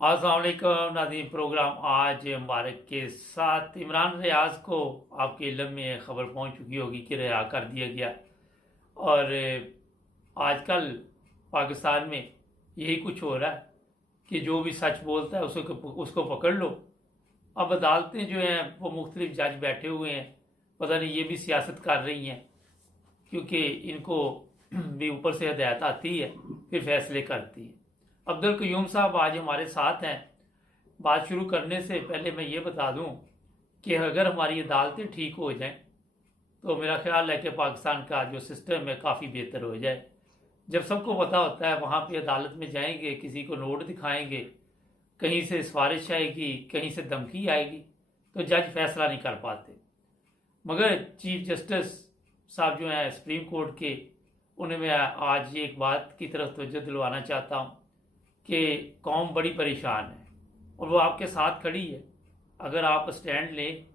अस्सलाम वालेकुम नाज़रीन। प्रोग्राम आज मुबारक के साथ इमरान रियाज को आपके इल्म में ख़बर पहुंच चुकी होगी कि रिहा कर दिया गया। और आजकल पाकिस्तान में यही कुछ हो रहा है कि जो भी सच बोलता है उसको पकड़ लो। अब अदालतें जो हैं वो मुख्तलिफ जज बैठे हुए हैं, पता नहीं ये भी सियासत कर रही हैं, क्योंकि इनको भी ऊपर से हदायत आती है फिर फैसले करती है। अब्दुल क़य्यूम साहब आज हमारे साथ हैं। बात शुरू करने से पहले मैं ये बता दूं कि अगर हमारी अदालतें ठीक हो जाएं तो मेरा ख्याल है कि पाकिस्तान का जो सिस्टम है काफ़ी बेहतर हो जाए। जब सबको पता होता है वहाँ पे अदालत में जाएंगे, किसी को नोट दिखाएंगे, कहीं से सिफारिश आएगी, कहीं से धमकी आएगी, तो जज फैसला नहीं कर पाते। मगर चीफ जस्टिस साहब जो हैं सुप्रीम कोर्ट के, उन्हें मैं आज एक बात की तरफ तवज्जो दिलवाना चाहता हूँ कि कौम बड़ी परेशान है और वो आपके साथ खड़ी है। अगर आप स्टैंड लें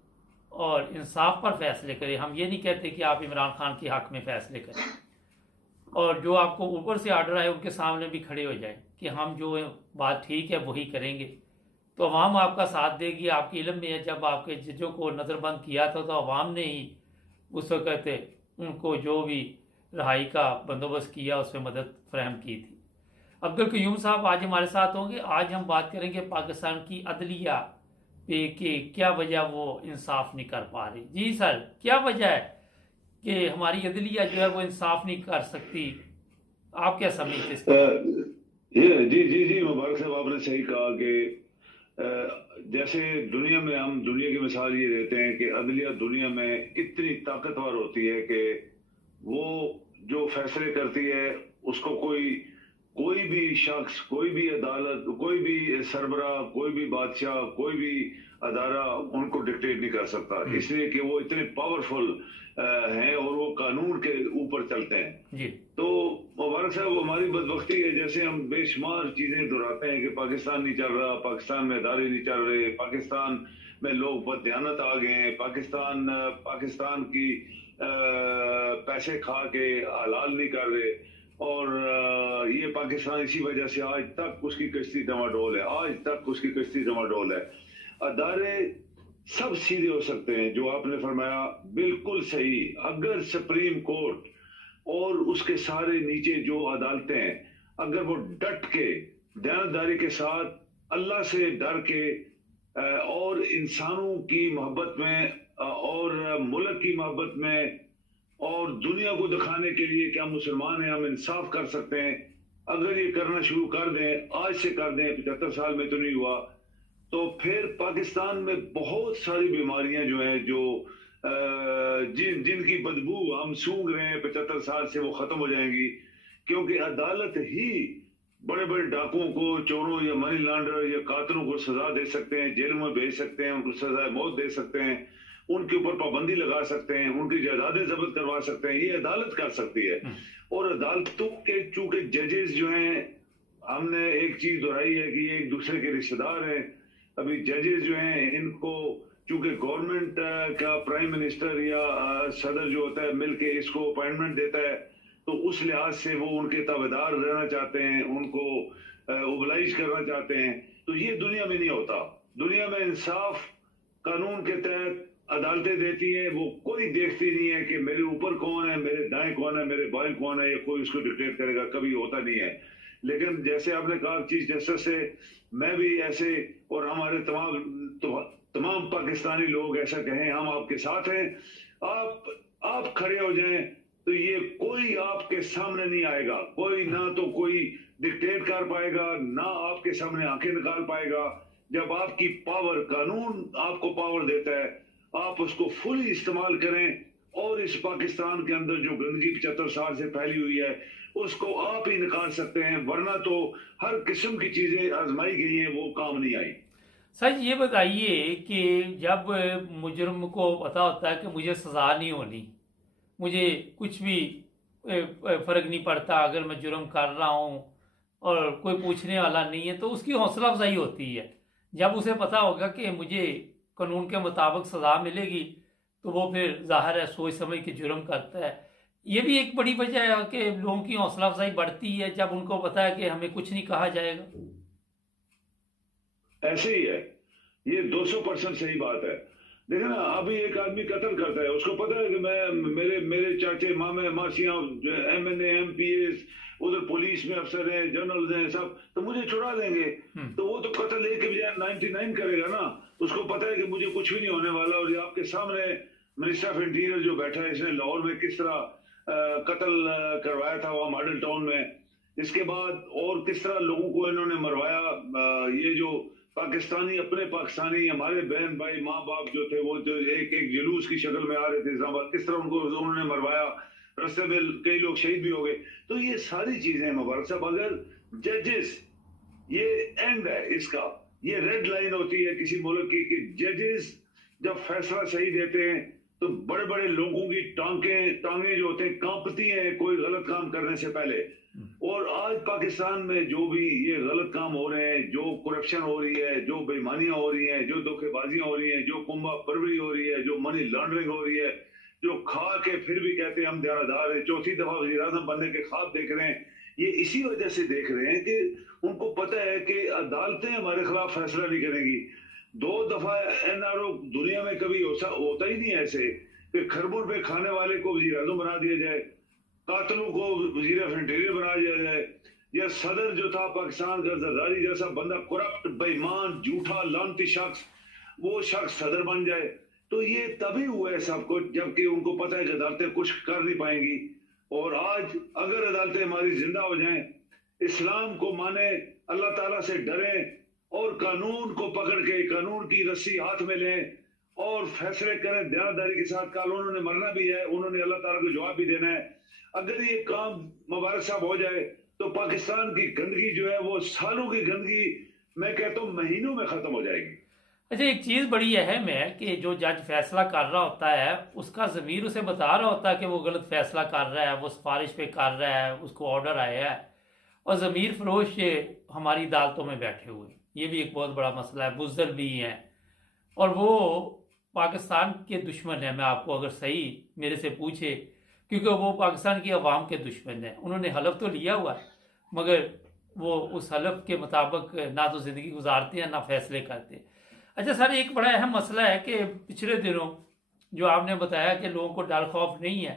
और इंसाफ पर फैसले करें, हम ये नहीं कहते कि आप इमरान खान के हक में फैसले करें, और जो आपको ऊपर से आर्डर आए उनके सामने भी खड़े हो जाएं कि हम जो बात ठीक है वही करेंगे, तो अवाम आपका साथ देगी। आपके इल्म में है जब आपके जजों को नज़रबंद किया था तो अवाम ने ही उस वक़्त उनको जो भी रहाई का बंदोबस्त किया उसमें मदद फराहम की थी। अब्दुल क़य्यूम साहब आज हमारे साथ होंगे। आज हम बात करेंगे पाकिस्तान की अदलिया पे कि क्या वजह वो इंसाफ नहीं कर पा रही। जी सर, क्या वजह है कि हमारी अदलिया जो है वो इंसाफ नहीं कर सकती? आप क्या समझते इस ये जी जी जी मुबारक साहब, आपने सही कहा कि जैसे दुनिया में हम दुनिया की मिसाल ये देते हैं कि अदलिया दुनिया में इतनी ताकतवर होती है कि वो जो फैसले करती है उसको कोई भी शख्स, कोई भी अदालत, कोई भी सरबराह, कोई भी बादशाह, कोई भी अदारा उनको डिक्टेट नहीं कर सकता, इसलिए कि वो इतने पावरफुल हैं और वो कानून के ऊपर चलते हैं जी। तो मुबारक साहब, हमारी बदबख्ती है, जैसे हम बेशुमार चीजें दोहराते हैं कि पाकिस्तान नहीं चल रहा, पाकिस्तान में इदारे नहीं चल रहे, पाकिस्तान में लोग बददियानत आ गए हैं, पाकिस्तान की पैसे खा के हलाल नहीं कर रहे, और ये पाकिस्तान इसी वजह से आज तक उसकी कश्ती डमाडोल है, आज तक उसकी कश्ती डमाडोल है। अदारे सब सीधे हो सकते हैं, जो आपने फरमाया बिल्कुल सही। अगर सुप्रीम कोर्ट और उसके सारे नीचे जो अदालतें हैं, अगर वो डट के दयानतदारी के साथ अल्लाह से डर के और इंसानों की मोहब्बत में और मुल्क की मोहब्बत में और दुनिया को दिखाने के लिए कि हम मुसलमान हैं, हम इंसाफ कर सकते हैं, अगर ये करना शुरू कर दें, आज से कर दें, 75 साल में तो नहीं हुआ, तो फिर पाकिस्तान में बहुत सारी बीमारियां जो हैं, जो जिनकी बदबू हम सूंघ रहे हैं 75 साल से, वो खत्म हो जाएंगी। क्योंकि अदालत ही बड़े बड़े डाकुओं को, चोरों या मनी लॉन्डर या कातलों को सजा दे सकते हैं, जेल में भेज सकते हैं, उनको सजा मौत दे सकते हैं, उनके ऊपर पाबंदी लगा सकते हैं, उनकी जायदादें जब्त करवा सकते हैं, ये अदालत कर सकती है। और अदालतों के चूंकि जजेस जो हैं, हमने एक चीज दोहराई है कि ये एक दूसरे के रिश्तेदार हैं। अभी जजेस जो हैं, इनको चूंकि गवर्नमेंट का प्राइम मिनिस्टर या सदर जो होता है मिलके इसको अपॉइंटमेंट देता है, तो उस लिहाज से वो उनके ताबेदार रहना चाहते हैं, उनको ओबलाइज करना चाहते हैं। तो ये दुनिया में नहीं होता। दुनिया में इंसाफ कानून के तहत अदालतें देती हैं, वो कोई देखती नहीं है कि मेरे ऊपर कौन है, मेरे दाएं कौन है, मेरे बाएं कौन है, या कोई उसको डिक्टेट करेगा, कभी होता नहीं है। लेकिन जैसे आपने कहा चीफ जस्टिस से, मैं भी ऐसे और हमारे तमाम पाकिस्तानी लोग ऐसा कहें, हम आपके साथ हैं, आप खड़े हो जाएं तो ये कोई आपके सामने नहीं आएगा, कोई ना तो कोई डिक्टेट कर पाएगा, ना आपके सामने आंखें निकाल पाएगा। जब आपकी पावर, कानून आपको पावर देता है, आप उसको फुली इस्तेमाल करें और इस पाकिस्तान के अंदर जो गंदगी 75 साल से फैली हुई है उसको आप ही निकाल सकते हैं, वरना तो हर किस्म की चीजें आजमाई गई हैं, वो काम नहीं आई। सर ये बताइए कि जब मुजरिम को पता होता है कि मुझे सजा नहीं होनी, मुझे कुछ भी फर्क नहीं पड़ता अगर मैं जुर्म कर रहा हूँ और कोई पूछने वाला नहीं है, तो उसकी हौसला अफजाई होती है। जब उसे पता होगा कि मुझे कानून के मुताबिक सजा मिलेगी तो वो फिर जाहिर है सोच समझ के जुर्म करता है। ये भी एक बड़ी वजह है कि लोगों की हौसला अफजाई बढ़ती है जब उनको पता है कि हमें कुछ नहीं कहा जाएगा। ایسے ہی ہے، یہ 200% صحیح بات ہے۔ دیکھیں نا، ابھی ایک آدمی قتل کرتا ہے، اس کو پتا ہے کہ میرے چاچے مامے ماسیاں MNA MPs ادھر پولیس میں افسر ہیں، جنرل ہیں سب، تو مجھے چھڑا دیں گے، تو وہ تو قتل ایک کے بجائے 99 کرے گا نا۔ اس کو پتا ہے کہ مجھے کچھ بھی نہیں ہونے والا۔ اور یہ آپ کے سامنے منسٹر آف انٹیریئر جو بیٹھا ہے، اس نے لاہور میں کس طرح قتل کروایا تھا وہاں ماڈل ٹاؤن میں، اس کے بعد اور کس طرح لوگوں کو انہوں نے مروایا۔ یہ جو پاکستانی اپنے پاکستانی ہمارے بہن بھائی ماں باپ جو تھے، وہ جو ایک جلوس کی شکل میں آ رہے تھے اسلام آباد، کس طرح انہوں نے مروایا، رستے میں کئی لوگ شہید بھی ہو گئے۔ تو یہ ساری چیزیں مبارک صاحب، اگر ججز، یہ اینڈ ہے اس کا، یہ ریڈ لائن ہوتی ہے کسی ملک کی کہ ججز جب فیصلہ صحیح دیتے ہیں تو بڑے بڑے لوگوں کی ٹانگیں جو ہوتے ہیں کانپتی ہیں کوئی غلط کام کرنے سے پہلے۔ اور آج پاکستان میں جو بھی یہ غلط کام ہو رہے ہیں، جو کرپشن ہو رہی ہے، جو بے ایمانیاں ہو رہی ہیں، جو دھوکے بازیاں ہو رہی ہیں، جو کنبہ پروری ہو رہی ہے، جو منی لانڈرنگ ہو رہی ہے، جو کھا کے پھر بھی کہتے ہیں ہم دیانت دار ہیں، چوتھی دفعہ وزیر اعظم بننے کے خواب دیکھ رہے ہیں، یہ اسی وجہ سے دیکھ رہے ہیں کہ ان کو پتہ ہے کہ عدالتیں ہمارے خلاف فیصلہ نہیں کریں گی۔ 2 دفعہ NRO دنیا میں کبھی ہوتا ہی نہیں ایسے کہ کھربوں پہ کھانے والے کو وزیر اعظم بنا دیا جائے، قاتلوں کو وزیر آف انٹیریئر بنا دیا جائے، یا صدر جو تھا پاکستان کا زرداری جیسا بندہ کرپٹ بے ایمان جھوٹا لعنتی شخص، وہ شخص صدر بن جائے۔ تو یہ تبھی ہوا ہے سب کچھ جبکہ ان کو پتہ ہے کہ عدالتیں کچھ کر نہیں پائیں گی۔ اور آج اگر عدالتیں ہماری زندہ ہو جائیں، اسلام کو مانیں، اللہ تعالیٰ سے ڈریں اور قانون کو پکڑ کے قانون کی رسی ہاتھ میں لیں اور فیصلے کریں دیانتداری کے ساتھ، کل انہوں نے مرنا بھی ہے، انہوں نے اللہ تعالیٰ کو جواب بھی دینا ہے۔ اگر یہ کام مبارک صاحب ہو جائے تو پاکستان کی گندگی جو ہے وہ سالوں کی گندگی میں کہتا ہوں مہینوں میں ختم ہو جائے گی۔ اچھا، ایک چیز بڑی اہم ہے کہ جو جج فیصلہ کر رہا ہوتا ہے اس کا ضمیر اسے بتا رہا ہوتا ہے کہ وہ غلط فیصلہ کر رہا ہے، وہ سفارش پہ کر رہا ہے، اس کو آرڈر آیا ہے، اور ضمیر فروش ہماری عدالتوں میں بیٹھے ہوئے، یہ بھی ایک بہت بڑا مسئلہ ہے، بزدل بھی ہیں، اور وہ پاکستان کے دشمن ہیں۔ میں آپ کو اگر صحیح میرے سے پوچھے، کیونکہ وہ پاکستان کی عوام کے دشمن ہیں، انہوں نے حلف تو لیا ہوا ہے مگر وہ اس حلف کے مطابق نہ تو زندگی گزارتے ہیں نہ فیصلے کرتے۔ اچھا سر، ایک بڑا اہم مسئلہ ہے کہ پچھلے دنوں جو آپ نے بتایا کہ لوگوں کو ڈر خوف نہیں ہے،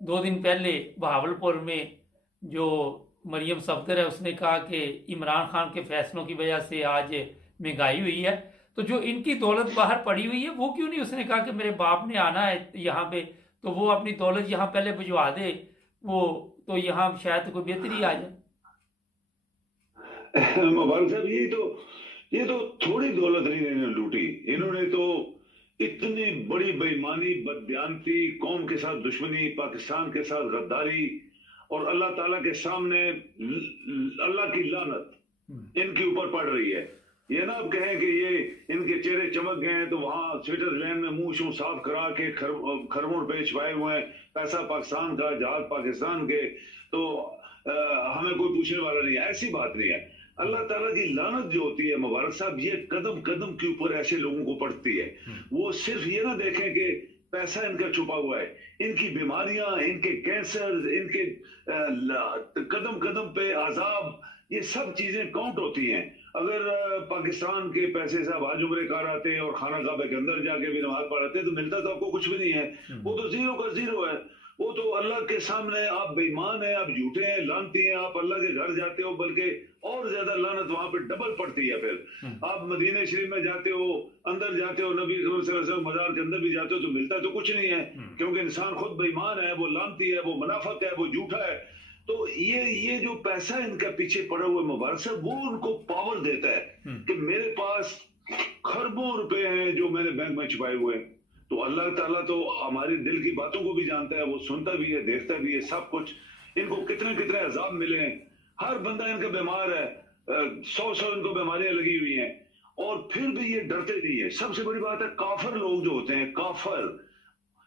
2 دن پہلے بہاولپور میں جو مریم صفدر ہے اس نے کہا کہ عمران خان کے فیصلوں کی وجہ سے آج مہنگائی ہوئی ہے، تو جو ان کی دولت باہر پڑی ہوئی ہے وہ کیوں نہیں، اس نے کہا کہ میرے باپ نے آنا ہے یہاں پہ تو وہ اپنی دولت یہاں پہلے بھجوا دے، وہ تو یہاں شاید کوئی بہتری آ جائے۔ مبارک صاحب، یہ تو تھوڑی دولت نہیں انہوں نے لوٹی، انہوں نے تو اتنی بڑی بے ایمانی، بددیانتی، قوم کے ساتھ دشمنی، پاکستان کے ساتھ غداری، اور اللہ تعالیٰ کے سامنے اللہ کی لعنت ان کے اوپر پڑ رہی ہے۔ یہ نہ آپ کہیں کہ یہ ان کے چہرے چمک گئے ہیں تو وہاں سوئٹزرلینڈ میں منہ شوں صاف کرا کے خرموں پہ چھپائے ہوئے ہیں، پیسہ پاکستان کا، جہاز پاکستان کے، تو ہمیں کوئی پوچھنے والا نہیں ہے، ایسی بات نہیں ہے۔ اللہ تعالیٰ کی لعنت جو ہوتی ہے مبارک صاحب، یہ قدم قدم کے اوپر ایسے لوگوں کو پڑتی ہے۔ وہ صرف یہ نہ دیکھیں کہ پیسہ ان کا چھپا ہوا ہے، ان کی بیماریاں، ان کے کینسر، ان کے قدم قدم پہ عذاب، یہ سب چیزیں کاؤنٹ ہوتی ہیں۔ اگر پاکستان کے پیسے صاحب حج عمرے کر آتے اور خانہ کعبہ کے اندر جا کے بھی نماز پڑھاتے تو ملتا تو آپ کو کچھ بھی نہیں ہے، وہ تو زیرو کا زیرو ہے۔ وہ تو اللہ کے سامنے آپ بے ایمان ہیں، آپ جھوٹے ہیں، لعنتی ہیں، آپ اللہ کے گھر جاتے ہو بلکہ اور زیادہ لعنت وہاں پہ ڈبل پڑتی ہے۔ پھر آپ مدینہ شریف میں جاتے ہو، اندر جاتے ہو، نبی اکرم صلی اللہ علیہ وسلم مزار کے اندر بھی جاتے ہو تو ملتا تو کچھ نہیں ہے، کیونکہ انسان خود بے ایمان ہے، وہ لعنتی ہے، وہ منافق ہے، وہ جھوٹا ہے۔ تو یہ جو پیسہ ان کا پیچھے پڑا ہوا مبارک صاحب، وہ ان کو پاور دیتا ہے کہ میرے پاس خربوں روپے ہیں جو میں نے بینک میں چھپائے ہوئے ہیں۔ تو اللہ تعالیٰ تو ہمارے دل کی باتوں کو بھی جانتا ہے، وہ سنتا بھی ہے، دیکھتا بھی ہے سب کچھ۔ ان کو کتنے عذاب ملے ہیں، ہر بندہ ان کا بیمار ہے، 100 ان کو بیماریاں لگی ہوئی ہیں، اور پھر بھی یہ ڈرتے نہیں ہے۔ سب سے بڑی بات ہے کافر لوگ جو ہوتے ہیں، کافر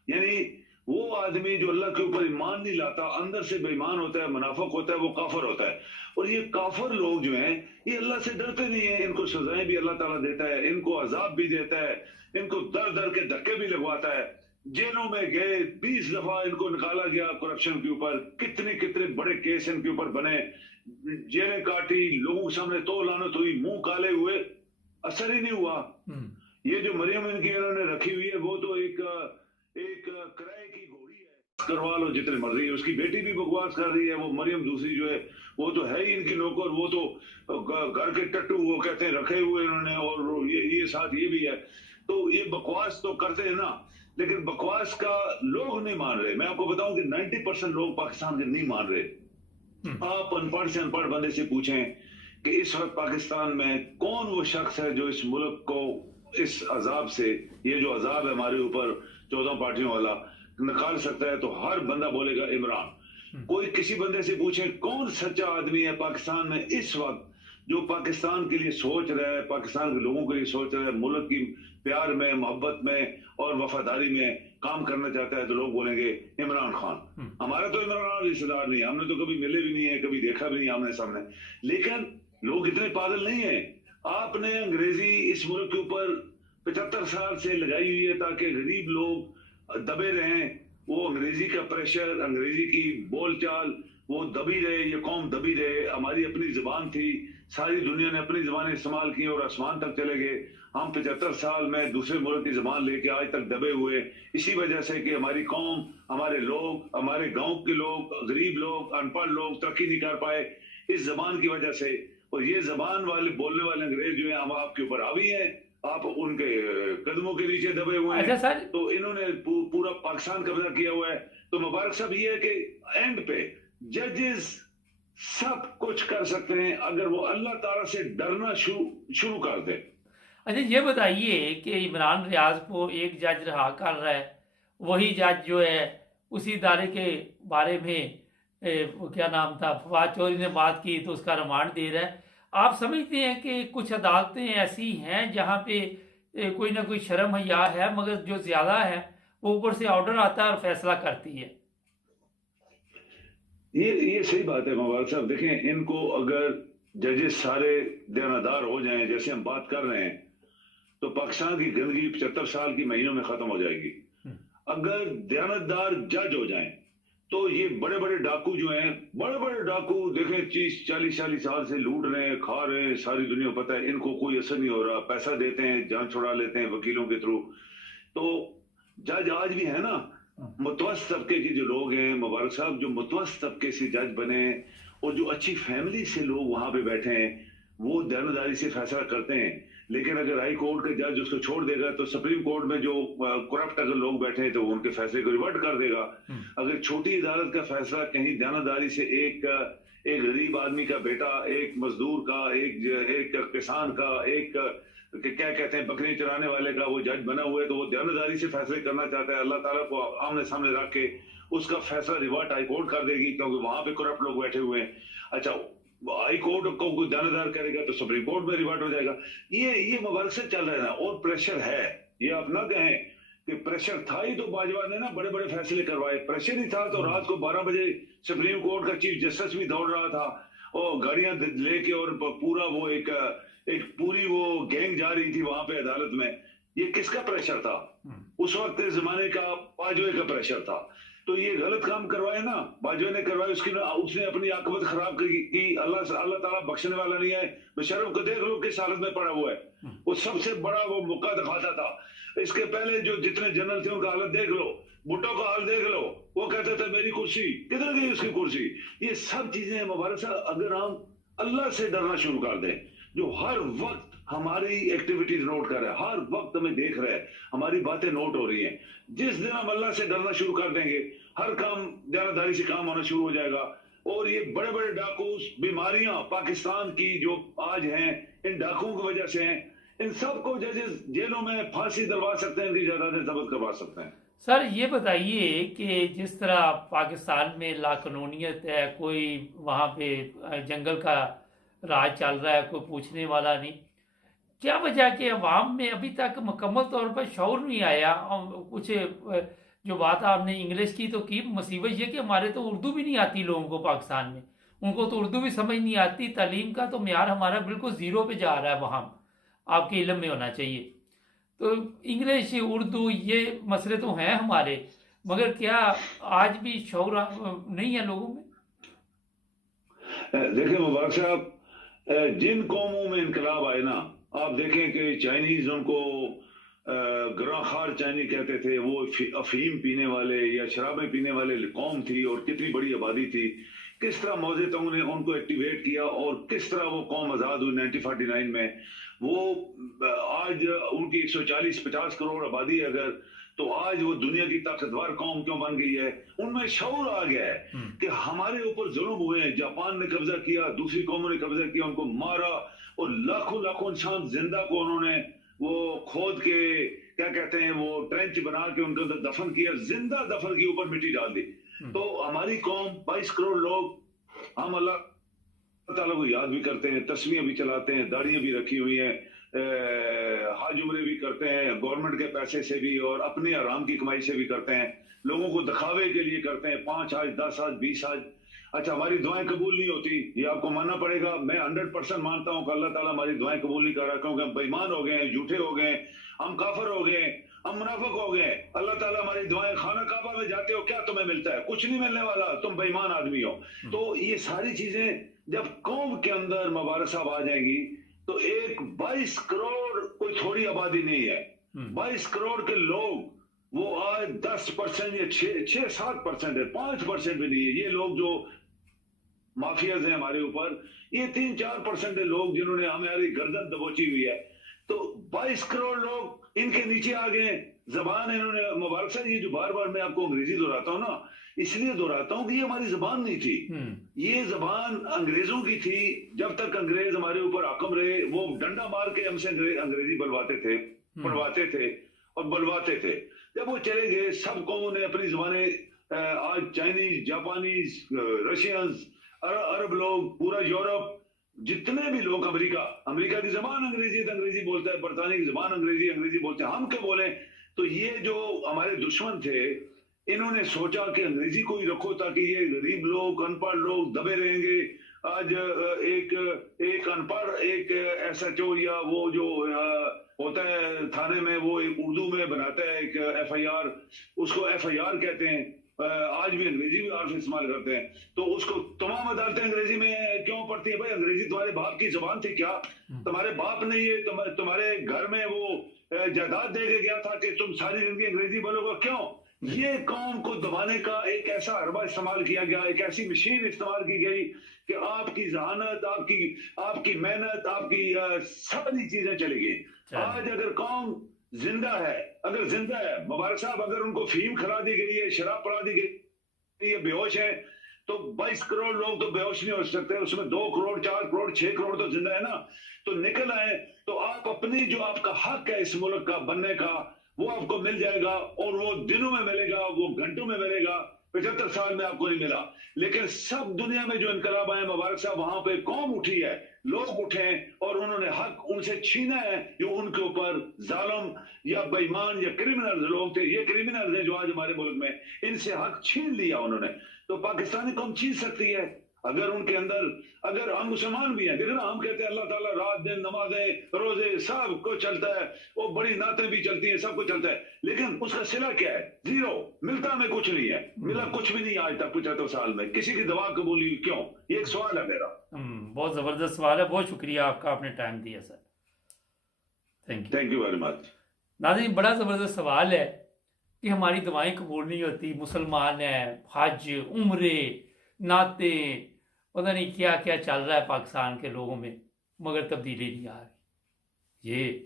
یعنی وہ آدمی جو اللہ کے اوپر ایمان نہیں لاتا، اندر سے بے ایمان ہوتا ہے، منافق ہوتا ہے، وہ کافر ہوتا ہے۔ اور یہ کافر لوگ جو ہیں یہ اللہ سے ڈرتے نہیں ہیں، ان کو سزائیں بھی اللہ تعالیٰ دیتا ہے، ان کو عذاب بھی دیتا ہے، ان کو در در کے دھکے بھی لگواتا ہے۔ جیلوں میں گئے 20 دفعہ ان کو نکالا گیا کرپشن کے اوپر، کتنے بڑے کیس ان کے اوپر بنے، جیلیں کاٹی، لوگوں کے سامنے تو لعنت ہوئی، منہ کالے ہوئے۔ असर ही नहीं हुआ। ये जो मरियम इनकी इन्होंने रखी हुई है वो तो एक किराए की घोड़ी है, करवा लो जितने मर्जी। उसकी बेटी भी बकवास कर रही है, वो मरियम दूसरी जो है वो तो है ही इनकी नौकर, वो तो घर के टट्टू वो कहते हैं रखे हुए इन्होंने, और ये साथ ये भी है। तो ये बकवास तो करते हैं ना, लेकिन बकवास का लोग नहीं मान रहे। मैं आपको बताऊं कि 90% लोग पाकिस्तान के नहीं मान रहे। आप अनपढ़ से अनपढ़ बंदे से पूछें कि इस वक्त पाकिस्तान में कौन वो शख्स है जो इस मुल्क को इस अजाब से, ये जो अजाब है हमारे ऊपर 14 पार्टियों वाला, निकाल सकता है, तो हर बंदा बोलेगा इमरान। कोई किसी बंदे से पूछे कौन सच्चा आदमी है पाकिस्तान में इस वक्त जो पाकिस्तान के लिए सोच रहा है, पाकिस्तान के लोगों के लिए सोच रहा है, मुल्क की प्यार में, मोहब्बत में और वफादारी में काम करना चाहता है, तो लोग बोलेंगे इमरान खान। हमारा तो इमरान खान रिश्तेदार नहीं है, हमने तो कभी मिले भी नहीं है, कभी देखा भी नहीं आमने सामने। लेकिन लोग इतने पागल नहीं है। आपने अंग्रेजी इस मुल्क के ऊपर 75 साल से लगाई हुई है ताकि गरीब लोग दबे रहें। वो अंग्रेजी का प्रेशर, अंग्रेजी की बोलचाल वो दबी रहे, ये कौम दबी रहे। हमारी अपनी जुबान थी, सारी दुनिया ने अपनी जुबान इस्तेमाल की और आसमान तक चले गए। हम 75 साल में दूसरे मुल्क की जुबान लेके आज तक दबे हुए, इसी वजह से कि हमारी कौम, हमारे लोग, हमारे गांव के लोग, गरीब लोग, अनपढ़ लोग तरक्की नहीं कर पाए इस जबान की वजह से। और ये जबान वाले बोलने वाले अंग्रेज जो है हम आपके ऊपर हावी हैं, आप उनके कदमों के नीचे दबे हुए हैं। अच्छा तो इन्होंने पूरा पाकिस्तान कब्जा किया हुआ है। तो मुबारक साहब ये है कि एंड पे जजेस सब कुछ कर सकते हैं अगर वो अल्लाह ताला से डरना शुरू कर दे। अच्छा ये बताइए कि इमरान रियाज को एक जज रहा कर रहा है, वही जज जो है उसी इदारे के बारे में वो क्या नाम था, फवाद चौधरी ने बात की तो उसका रिमांड दे रहा है। आप समझते हैं कि कुछ अदालतें ऐसी हैं जहाँ पे कोई ना कोई शर्म हया है, मगर जो ज्यादा है वो ऊपर से ऑर्डर आता है और फैसला करती है? ये सही बात है मुबारक साहब। देखें, इनको अगर जजेस सारे दयानतदार हो जाएं जैसे हम बात कर रहे हैं तो पाकिस्तान की गंदगी 75 साल की महीनों में खत्म हो जाएगी। अगर दयानतदार जज हो जाएं तो ये बड़े बड़े डाकू जो हैं, बड़े बड़े डाकू देखें 40 साल से लूट रहे हैं, खा रहे हैं, सारी दुनिया को पता है, इनको कोई असर नहीं हो रहा, पैसा देते हैं, जान छुड़ा लेते हैं वकीलों के थ्रू। तो जज आज भी है ना, मुतवस्सित तबके के जो लोग हैं मुबारक साहब, जो मुतवस्सित तबके से जज बने और जो अच्छी फैमिली से लोग वहां पे बैठे हैं, वो दयानतदारी से फैसला करते हैं। लेकिन अगर हाई कोर्ट का जज उसको छोड़ देगा तो सुप्रीम कोर्ट में जो करप्ट अगर लोग बैठे हैं तो वो उनके फैसले को रिवर्ट कर देगा। अगर छोटी अदालत का फैसला कहीं दयानतदारी से एक गरीब आदमी का बेटा, एक मजदूर का, एक किसान का, एक क्या कहते हैं बकरी चराने वाले का वो जज बना हुआ है, तो वो दयानतदारी से फैसले करना चाहता है, अल्लाह ताला को आमने सामने रख के उसका फैसला रिवर्ट हाई कोर्ट कर देगी क्योंकि वहां पे करप्ट लोग बैठे हुए हैं। अच्छा, हाई कोर्ट को कोई दानेदार करेगा तो सुप्रीम कोर्ट में रिवर्ट हो जाएगा। ये मुबारक से चल रहा है ना, और प्रेशर है। ये आप ना कहें कि प्रेशर था ही तो बाजवा ने ना बड़े बड़े फैसले करवाए। प्रेशर ही था तो रात को 12 बजे सुप्रीम कोर्ट का चीफ जस्टिस भी दौड़ रहा था और गाड़ियां लेके, और पूरा वो एक पूरी वो गैंग जा रही थी वहां पे अदालत में। ये किसका प्रेशर था? उस वक्त जमाने का बाजवे का प्रेशर था। तो ये गलत काम करवाए ना, बाजवे ने करवाए, उसने अपनी आकबत खराब की। अल्लाह ताला बख्शने वाला नहीं है। बेशरम को देख लो किस हालत में पड़ा हुआ है। वो सबसे बड़ा वो मौका दिखाता था। इसके पहले जो जितने जनरल थे उनका हालत देख लो, भुट्टो का हाल देख लो, वो कहता था मेरी कुर्सी किधर गई, उसकी कुर्सी। ये सब चीजें मुबारक साहब अगर हम अल्लाह से डरना शुरू कर दें, जो हर वक्त हमारी एक्टिविटीज नोट कर रहा है, हर वक्त हमें देख रहा है, हमारी बातें नोट हो रही हैं, जिस दिन हम अल्लाह से डरना शुरू कर देंगे हर काम दयानतदारी से काम होना शुरू हो जाएगा। और ये बड़े बड़े डाकू, बीमारियां पाकिस्तान की जो आज हैं इन डाकुओं की वजह से हैं। इन सबको जजेस जेलों में फांसी दिलवा सकते हैं, इनकी जायदादें जब्त करवा सकते हैं। सर ये बताइए कि जिस तरह पाकिस्तान में लाकानूनियत है, कोई वहाँ पे जंगल का राज चल रहा है, कोई पूछने वाला नहीं, क्या वजह कि अवाम में अभी तक मुकम्मल तौर पर शऊर नहीं आया? कुछ जो बात आपने इंग्लिश की तो की, मुसीबत ये कि हमारे तो उर्दू भी नहीं आती लोगों को पाकिस्तान में, उनको तो उर्दू भी समझ नहीं आती। तालीम का तो म्यार हमारा बिल्कुल ज़ीरो पे जा रहा है, वहाँ आपके इल्म में होना चाहिए। तो इंग्लिश, उर्दू ये मसले तो हैं हमारे, मगर क्या आज भी शऊर नहीं है लोगों में? देखिए मुबारक साहब, जिन कौमों में इनकलाब आए ना, آپ دیکھیں کہ چائنیز ان کو گراں خار چائنی کہتے تھے، وہ افیم پینے والے یا شرابیں پینے والے قوم تھی، اور کتنی بڑی آبادی تھی. کس طرح موزے تنگ نے ان کو ایکٹیویٹ کیا اور کس طرح وہ قوم آزاد ہوئی 1949 میں. وہ آج ان کی 140-50 کروڑ آبادی اگر، تو آج وہ دنیا کی طاقتور قوم کیوں بن گئی ہے؟ ان میں شعور آ گیا ہے کہ ہمارے اوپر ظلم ہوئے ہیں. جاپان نے قبضہ کیا، دوسری قوموں نے قبضہ کیا، ان کو مارا، اور لاکھوں لاکھوں انسان زندہ کو انہوں نے وہ کھود کے کیا کہتے ہیں وہ ٹرینچ بنا کے ان کے اندر دفن کیا، زندہ دفن کے اوپر مٹی ڈال دی. تو ہماری قوم 22 کروڑ لوگ، ہم اللہ تعالیٰ کو یاد بھی کرتے ہیں، تسبیحیں بھی چلاتے ہیں، داڑیاں بھی رکھی ہوئی ہیں، حج عمرے بھی کرتے ہیں گورنمنٹ کے پیسے سے بھی اور اپنے آرام کی کمائی سے بھی کرتے ہیں، لوگوں کو دکھاوے کے لیے کرتے ہیں، 5 حج 10 حج 20 حج. اچھا، ہماری دعائیں قبول نہیں ہوتی، یہ آپ کو ماننا پڑے گا. میں 100% مانتا ہوں کہ اللہ تعالیٰ ہماری دعائیں قبول نہیں کر رہا، کیونکہ ہم بے ایمان ہو گئے ہیں، جھوٹے ہو گئے ہیں، ہم کافر ہو گئے ہیں، ہم منافق ہو گئے. اللہ تعالیٰ ہماری دعائیں، خانہ کعبہ میں جاتے ہو کیا تمہیں ملتا ہے؟ کچھ نہیں ملنے والا، تم بے ایمان آدمی ہو. تو یہ ساری چیزیں جب قوم کے اندر مبارک صاحب آ جائیں گی تو 22 کروڑ کوئی تھوڑی آبادی نہیں ہے. 22 کروڑ کے لوگ، وہ آج 10% یا 6-7% ہے، 5% بھی نہیں ہے. یہ لوگ جو مافیاز ہیں ہمارے اوپر، یہ 3-4% لوگ جنہوں نے ہماری گردن دبوچی ہوئی ہے. تو 22 کروڑ لوگ ان کے نیچے آ گئے. زبان انہوں نے مبارک صاحب، یہ جو بار بار میں آپ کو انگریزی دہراتا ہوں نا، اس لیے دہراتا ہوں کہ یہ ہماری زبان نہیں تھی، یہ زبان انگریزوں کی تھی. جب تک انگریز ہمارے اوپر حاکم رہے، وہ ڈنڈا مار کے ہم سے انگریزی بلواتے تھے، پڑھواتے تھے اور بلواتے تھے. جب وہ چلے گئے، سب قوموں نے اپنی زبانیں، آج چائنیز، جاپانیز، رشینز، عرب لوگ، پورا یورپ، جتنے بھی لوگ، امریکہ کی زبان انگریزی ہے، انگریزی بولتا ہے، برطانیہ کی زبان انگریزی، انگریزی بولتے ہیں. ہم کیا بولیں؟ تو یہ جو ہمارے دشمن تھے، انہوں نے سوچا کہ انگریزی کو ہی رکھو تاکہ یہ غریب لوگ، ان پڑھ لوگ دبے رہیں گے. آج ایک ان پڑھ، ایک ایس ایچ او یا وہ جو ہوتا ہے تھانے میں، وہ ایک اردو میں بناتا ہے ایک FIR، اس کو FIR کہتے ہیں. آج بھی انگریزی میں حرف استعمال کرتے ہیں. تو اس کو تمام عدالتیں انگریزی میں کیوں پڑھتی ہیں؟ بھائی انگریزی تمہارے باپ کی زبان تھی کیا؟ تمہارے باپ نے یہ تمہارے گھر میں وہ جائیداد دے کے گیا تھا کہ تم ساری زندگی انگریزی بولو گے؟ کیوں؟ یہ قوم کو دبانے کا ایک ایسا حربہ استعمال کیا گیا، ایک ایسی مشین استعمال کی گئی کہ آپ کی ذہانت، آپ کی محنت، آپ کی ساری چیزیں چلی گئی. آج اگر قوم زندہ ہے مبارک صاحب، اگر ان کو فیم کھلا دی گئی ہے، شراب پڑا دی گئی ہے، بے ہوش ہے، تو 22 کروڑ لوگ تو بے ہوش نہیں ہو سکتے، اس میں 2 کروڑ 4 کروڑ 6 کروڑ تو زندہ ہے نا. تو نکل آئے، تو آپ اپنی جو آپ کا حق ہے اس ملک کا بننے کا، وہ آپ کو مل جائے گا، اور وہ دنوں میں ملے گا، وہ گھنٹوں میں ملے گا. 75 سال میں آپ کو نہیں ملا. لیکن سب دنیا میں جو انقلاب آئے مبارک صاحب، وہاں پہ قوم اٹھی ہے، لوگ اٹھے ہیں، اور انہوں نے حق ان سے چھینا ہے جو ان کے اوپر ظالم یا بے ایمان یا کرمنل لوگ تھے. یہ کرمنل ہیں جو آج ہمارے ملک میں، ان سے حق چھین لیا انہوں نے. تو پاکستانی قوم چھین سکتی ہے اگر ان کے اندر، اگر ہم مسلمان بھی ہیں. دیکھنا، ہم کہتے ہیں اللہ تعالیٰ رات دن نمازیں روزے سب کچھ چلتا ہے، وہ بڑی نعتیں بھی چلتی ہیں، سب کچھ چلتا ہے، لیکن اس کا صلہ کیا ہے؟ زیرو. ملتا ہمیں کچھ نہیں ہے، ملا کچھ بھی نہیں آج تک 75 سال میں. کسی کی دعا قبولی کیوں؟ یہ ایک سوال ہے میرا. بہت زبردست سوال ہے، بہت شکریہ آپ کا، آپ نے ٹائم دیا sir. Thank you very much. ناظرین، بڑا زبردست سوال ہے کہ ہماری دعائیں قبول نہیں ہوتی، مسلمان ہیں، حج عمرے نعتیں، پتہ نہیں کیا کیا چل رہا ہے پاکستان کے لوگوں میں، مگر تبدیلی نہیں آ رہی. یہ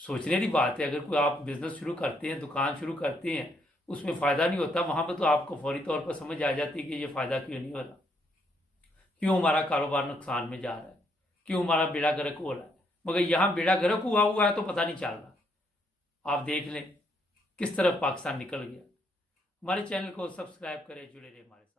سوچنے کی بات ہے. اگر کوئی آپ بزنس شروع کرتے ہیں، دکان شروع کرتے ہیں، اس میں فائدہ نہیں ہوتا، وہاں پہ تو آپ کو فوری طور پر سمجھ آ جاتی کہ یہ فائدہ کیوں نہیں ہو رہا، کیوں ہمارا کاروبار نقصان میں جا رہا ہے، کیوں ہمارا بیڑا گرک ہو رہا ہے. مگر یہاں بیڑا گرک ہوا ہے تو پتہ نہیں چل رہا. آپ دیکھ لیں کس طرف پاکستان نکل گیا. ہمارے چینل کو سبسکرائب کریں، جڑے رہیں ہمارے ساتھ.